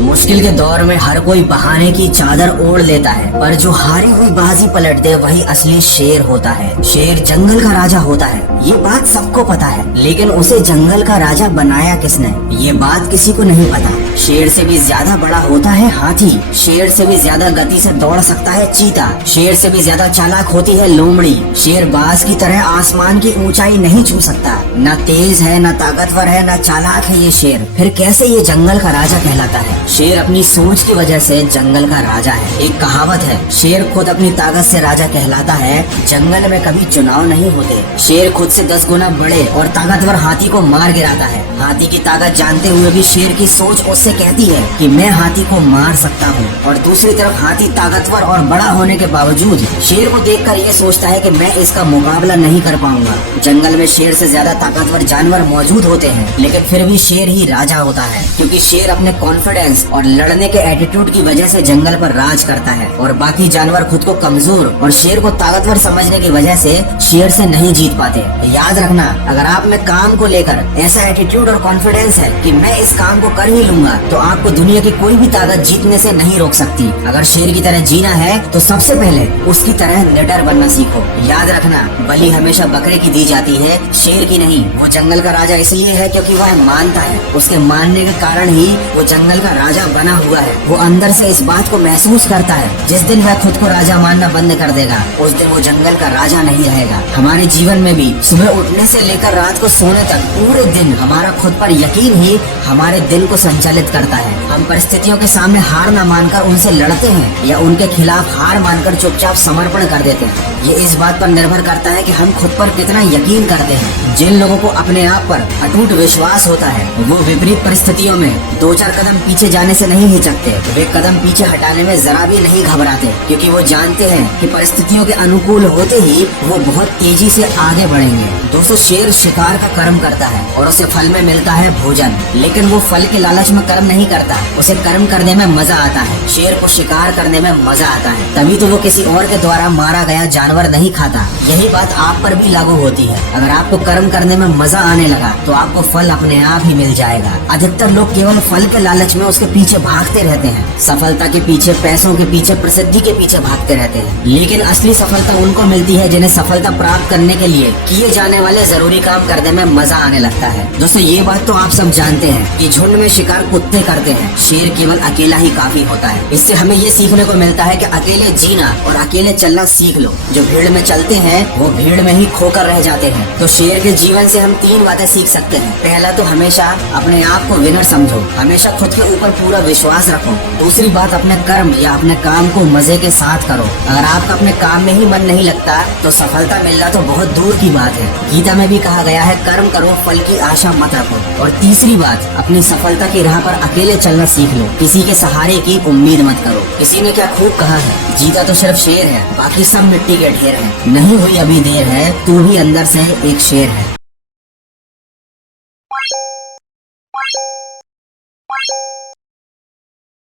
मुश्किल के दौर में हर कोई बहाने की चादर ओढ़ लेता है, पर जो हारी हुई बाजी पलट दे वही असली शेर होता है। शेर जंगल का राजा होता है, ये बात सबको पता है, लेकिन उसे जंगल का राजा बनाया किसने, ये बात किसी को नहीं पता। शेर से भी ज्यादा बड़ा होता है हाथी, शेर से भी ज्यादा गति से दौड़ सकता है चीता, शेर से भी ज्यादा चालाक होती है लोमड़ी। शेर बाज की तरह आसमान की ऊंचाई नहीं छू सकता, न तेज है, न ताकतवर है, न चालाक है ये शेर, फिर कैसे ये जंगल का राजा कहलाता है। शेर अपनी सोच की वजह से जंगल का राजा है। एक कहावत है, शेर खुद अपनी ताकत से राजा कहलाता है, जंगल में कभी चुनाव नहीं होते। शेर खुद से 10 गुना बड़े और ताकतवर हाथी को मार गिराता है। हाथी की ताकत जानते हुए भी शेर की सोच उससे कहती है कि मैं हाथी को मार सकता हूँ, और दूसरी तरफ हाथी ताकतवर और बड़ा होने के बावजूद शेर को देखकर ये सोचता है कि मैं इसका मुकाबला नहीं कर पाऊंगा। जंगल में शेर से ज्यादा ताकतवर जानवर मौजूद होते हैं, लेकिन फिर भी शेर ही राजा होता है, क्योंकि शेर अपने कॉन्फिडेंस और लड़ने के एटीट्यूड की वजह से जंगल पर राज करता है, और बाकी जानवर खुद को कमजोर और शेर को ताकतवर समझने की वजह से शेर से नहीं जीत पाते। याद रखना, अगर आप में काम को लेकर ऐसा एटीट्यूड और कॉन्फिडेंस है कि मैं इस काम को कर ही लूंगा, तो आपको दुनिया की कोई भी ताकत जीतने से नहीं रोक सकती। अगर शेर की तरह जीना है तो सबसे पहले उसकी तरह निडर बनना सीखो। याद रखना, बलि हमेशा बकरे की दी जाती है, शेर की नहीं। वो जंगल का राजा इसलिए है क्योंकि वह मानता है, उसके मानने के कारण ही वो जंगल का राजा बना हुआ है। वो अंदर से इस बात को महसूस करता है, जिस दिन वह खुद को राजा मानना बंद कर देगा, उस दिन वो जंगल का राजा नहीं रहेगा। हमारे जीवन में भी सुबह उठने से लेकर रात को सोने तक पूरे दिन हमारा खुद पर यकीन ही हमारे दिन को संचालित करता है। हम परिस्थितियों के सामने हार न मानकर उनसे लड़ते हैं, या उनके खिलाफ हार मानकर चुपचाप समर्पण कर देते हैं। ये इस बात पर निर्भर करता है कि हम खुद पर कितना यकीन करते हैं। जिन लोगों को अपने आप पर अटूट विश्वास होता है, वो विपरीत परिस्थितियों में 2-4 कदम पीछे जाने से नहीं हिचकते। वे कदम पीछे हटाने में जरा भी नहीं घबराते, क्योंकि वो जानते हैं कि परिस्थितियों के अनुकूल होते ही वो बहुत तेजी से आगे बढ़ेंगे। दोस्तों, शेर शिकार का कर्म करता है और उसे फल में मिलता है भोजन, लेकिन वो फल के लालच में कर्म नहीं करता, उसे कर्म करने में मजा आता है। शेर को शिकार करने में मजा आता है, तभी तो वो किसी और के द्वारा मारा गया जानवर नहीं खाता। यही बात आप पर भी लागू होती है। अगर आपको कर्म करने में मजा आने लगा तो आपको फल अपने आप ही मिल जाएगा। अधिकतर लोग केवल फल के लालच में उसके पीछे भागते रहते हैं, सफलता के पीछे, पैसों के पीछे, प्रसिद्धि के पीछे भागते रहते हैं। लेकिन असली सफलता उनको मिलती है जिन्हें सफलता प्राप्त करने के लिए किए जाने वाले जरूरी काम करने में मजा आने लगता है। दोस्तों, ये बात तो आप सब जानते हैं कि झुंड में शिकार कुत्ते करते हैं, शेर केवल अकेला ही काफी होता है। इससे हमें ये सीखने को मिलता है कि अकेले जीना और अकेले चलना सीख लो। जो भीड़ में चलते हैं वो भीड़ में ही खोकर रह जाते हैं। तो शेर के जीवन से हम 3 बातें सीख सकते हैं। पहला तो हमेशा अपने आप को विनर समझो, हमेशा खुद के ऊपर पूरा विश्वास रखो। दूसरी बात, अपने कर्म या अपने काम को मजे के साथ करो। अगर आपका अपने काम में ही मन नहीं लगता तो सफलता मिलना तो बहुत दूर की बात है। गीता में भी कहा गया है, कर्म करो, फल की आशा मत रखो। और तीसरी बात, अपनी सफलता की राह पर अकेले चलना सीख लो, किसी के सहारे की उम्मीद मत करो। किसी ने क्या खूब कहा है, जीता तो सिर्फ शेर है, बाकी सब मिट्टी के ढेर है। नहीं हुई अभी देर है, तू भी अंदर से एक शेर है।